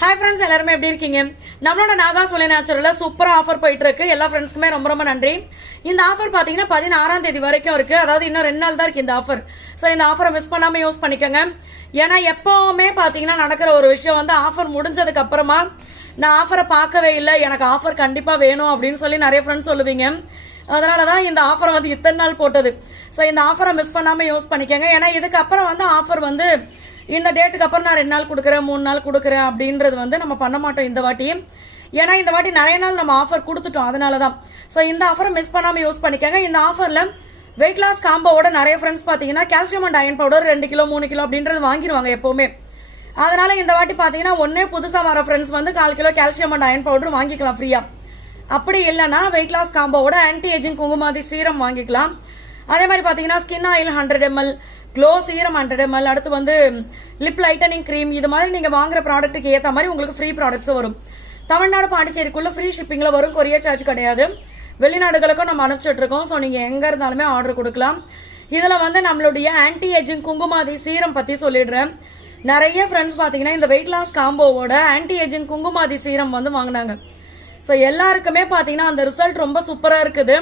Hi friends, எல்லாருமே எப்படி இருக்கீங்க? நம்மளோட நாகாஸ் ஒலி நேச்சுரல்ல சூப்பரா ஆஃபர் போயிட்டு இருக்கு. எல்லா ஃப்ரெண்ட்ஸ்க்குமே ரொம்ப ரொம்ப நன்றி. இந்த ஆஃபர் பாத்தீங்கன்னா 16ஆம் தேதி வரைக்கும் இருக்கு. அதாவது இன்னும் 2 நாள் தான் இருக்கு இந்த ஆஃபர். ஸோ இந்த ஆஃபரை மிஸ் பண்ணாம யூஸ் பண்ணிக்கோங்க. ஏன்னா எப்பவுமே பாத்தீங்கன்னா நடக்கிற ஒரு விஷயம் வந்து ஆஃபர் முடிஞ்சதுக்கு அப்புறமா நான் ஆஃபரை பார்க்கவே இல்லை, எனக்கு ஆஃபர் கண்டிப்பா வேணும் அப்படின்னு சொல்லி நிறைய ஃப்ரெண்ட்ஸ் சொல்லுவீங்க. அதனாலதான் இந்த ஆஃபரை வந்து இத்தனை நாள் போட்டது. ஸோ இந்த ஆஃபரை மிஸ் பண்ணாம யூஸ் பண்ணிக்கோங்க. ஏன்னா இதுக்கப்புறம் வந்து ஆஃபர் வந்து இந்த டேட்டுக்கு அப்புறம் நான் 2 நாள் கொடுக்குறேன், 3 நாள் கொடுக்குறேன் அப்படின்றது வந்து நம்ம பண்ண மாட்டோம் இந்த வாட்டி. ஏன்னா இந்த வாட்டி நிறைய நாள் நம்ம ஆஃபர் கொடுத்துட்டோம், அதனால தான். ஸோ இந்த ஆஃபரை மிஸ் பண்ணாமல் யூஸ் பண்ணிக்கோங்க. இந்த ஆஃபரில் வெயிட் லாஸ் காம்போவோட நிறைய ஃப்ரெண்ட்ஸ் பார்த்தீங்கன்னா calcium and iron powder 2 kilo 3 kilo அப்படின்றது வாங்கிடுவாங்க எப்போவுமே. அதனால இந்த வாட்டி பார்த்தீங்கன்னா ஒன்னே புதுசாக வர ஃப்ரெண்ட்ஸ் வந்து 1/4 kilo calcium and iron powder வாங்கிக்கலாம் ஃப்ரீயாக. அப்படி இல்லைன்னா வெயிட் லாஸ் காம்போவோட ஆன்டி ஏஜிங் குங்குமாதி சீரம் வாங்கிக்கலாம். அதே மாதிரி பார்த்தீங்கன்னா skin oil 100 ml, glow serum 100 ml, அடுத்து வந்து லிப் லைட்டனிங் க்ரீம், இது மாதிரி நீங்கள் வாங்குற ப்ராடக்ட்டுக்கு ஏற்ற மாதிரி உங்களுக்கு ஃப்ரீ ப்ராடக்ட்ஸ் வரும். தமிழ்நாடு பாண்டிச்சேரிக்குள்ள ஃப்ரீ ஷிப்பிங்கில் வரும், கொரியர் சார்ஜ் கிடையாது. வெளிநாடுகளுக்கும் நம்ம அனுப்பிச்சிட்டு இருக்கோம். ஸோ நீங்கள் எங்கே இருந்தாலுமே ஆர்டர் கொடுக்கலாம். இதில் வந்து நம்மளுடைய ஆன்டி ஏஜிங் குங்குமாதி சீரம் பற்றி சொல்லிடுறேன். நிறைய ஃப்ரெண்ட்ஸ் பார்த்தீங்கன்னா இந்த வெயிட் லாஸ் காம்போவோட ஆன்டி ஏஜிங் குங்குமாதி சீரம் வந்து வாங்கினாங்க. ஸோ எல்லாருக்குமே பார்த்தீங்கன்னா அந்த ரிசல்ட் ரொம்ப சூப்பராக இருக்குது.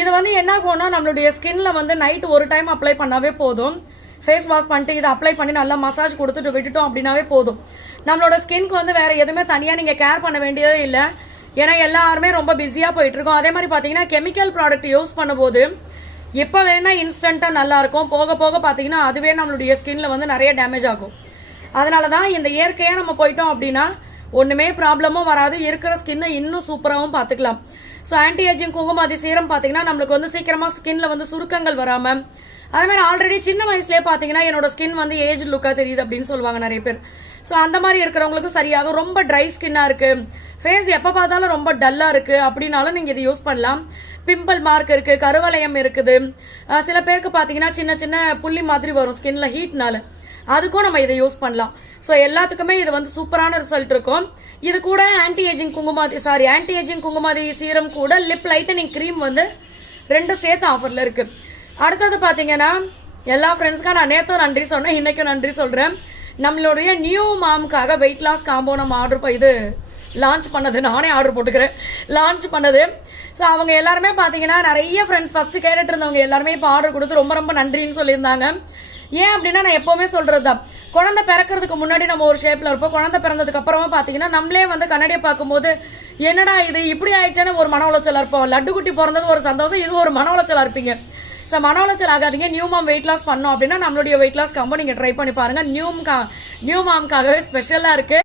இது வந்து என்ன ஆகும்னா நம்மளுடைய ஸ்கின்ல வந்து நைட் ஒரு டைம் அப்ளை பண்ணாவே போதும். ஃபேஸ் வாஷ் பண்ணிட்டு இதை அப்ளை பண்ணி நல்லா மசாஜ் கொடுத்துட்டு விட்டுட்டோம் அப்படின்னாவே போதும். நம்மளோட ஸ்கின்க்கு வந்து வேற எதுவுமே தனியாக நீங்கள் கேர் பண்ண வேண்டியதே இல்லை. ஏன்னா எல்லாருமே ரொம்ப பிஸியாக போயிட்டு இருக்கோம். அதே மாதிரி பார்த்தீங்கன்னா கெமிக்கல் ப்ராடக்ட் யூஸ் பண்ணும்போது இப்போ வேணா இன்ஸ்டண்ட்டாக நல்லா இருக்கும், போக போக பார்த்தீங்கன்னா அதுவே நம்மளுடைய ஸ்கின்ல வந்து நிறைய டேமேஜ் ஆகும். அதனால தான் இந்த இயற்கையாக நம்ம போயிட்டோம் அப்படின்னா ஒன்றுமே ப்ராப்ளமும் வராது, இருக்கிற ஸ்கின்னை இன்னும் சூப்பராகவும் பார்த்துக்கலாம். So anti ageing Kumkumadi serum பார்த்தீங்கன்னா நம்மளுக்கு வந்து சீக்கிரமாக ஸ்கின்ல வந்து சுருக்கங்கள் வராமல், அதே மாதிரி ஆல்ரெடி சின்ன வயசுலேயே பார்த்தீங்கன்னா என்னோட ஸ்கின் வந்து ஏஜ் லுக்காக தெரியுது அப்படின்னு சொல்லுவாங்க நிறைய பேர். ஸோ அந்த மாதிரி இருக்கிறவங்களுக்கு சரியாகும். ரொம்ப ட்ரை ஸ்கின்னாக இருக்குது, ஃபேஸ் எப்போ பார்த்தாலும் ரொம்ப டல்லாக இருக்குது அப்படின்னாலும் நீங்கள் இதை யூஸ் பண்ணலாம். பிம்பிள் மார்க் இருக்குது, கருவளையம் இருக்குது, சில பேருக்கு பார்த்தீங்கன்னா சின்ன சின்ன புள்ளி மாதிரி வரும் ஸ்கின்ல ஹீட்னால, அதுக்கும் நம்ம இதை யூஸ் பண்ணலாம். ஸோ எல்லாத்துக்குமே இது வந்து சூப்பரான ரிசல்ட் இருக்கும். இது கூட ஆன்டி ஏஜிங் குங்குமாதி சீரம் கூட லிப் லைட்டனிங் க்ரீம் வந்து 2 சேர்த்து ஆஃபர்ல இருக்கு. அடுத்தது பார்த்தீங்கன்னா எல்லா ஃப்ரெண்ட்ஸ்க்காக நான் நேற்றும் நன்றி சொன்னேன், இன்னைக்கும் நன்றி சொல்றேன். நம்மளுடைய நியூ மாம்காக வெயிட் லாஸ் காம்போ நம்ம இது லான்ச் பண்ணது, நானே ஆர்டர் போட்டுக்கிறேன், லான்ச் பண்ணது. ஸோ அவங்க எல்லாருமே பார்த்தீங்கன்னா நிறைய ஃப்ரெண்ட்ஸ் ஃபர்ஸ்ட் கேட்டுட்டு இருந்தவங்க எல்லாருமே இப்போ ஆர்டர் கொடுத்து ரொம்ப ரொம்ப நன்றின்னு சொல்லியிருந்தாங்க. ஏன் அப்படின்னா நான் எப்பவுமே சொல்றது தான், குழந்தை பிறக்கிறதுக்கு முன்னாடி நம்ம ஒரு ஷேப்ல இருப்போம், குழந்தை பிறந்ததுக்கு அப்புறமா பாத்தீங்கன்னா நம்மளே வந்து கண்ணாடியை பார்க்கும்போது என்னடா இது இப்படி ஆயிடுச்சுன்னு ஒரு மன உளைச்சலா இருப்போம். லட்டு குட்டி பிறந்தது ஒரு சந்தோஷம், இது ஒரு மன உளைச்சலா இருப்பீங்க. ஸோ மன உளைச்சல் ஆகாதீங்க. நியூ மாம் வெயிட் லாஸ் பண்ணோம் அப்படின்னா நம்மளுடைய வெயிட் லாஸ் காம்போ நீங்க ட்ரை பண்ணி பாருங்க. நியூ மாம்காகவே ஸ்பெஷலா இருக்கு.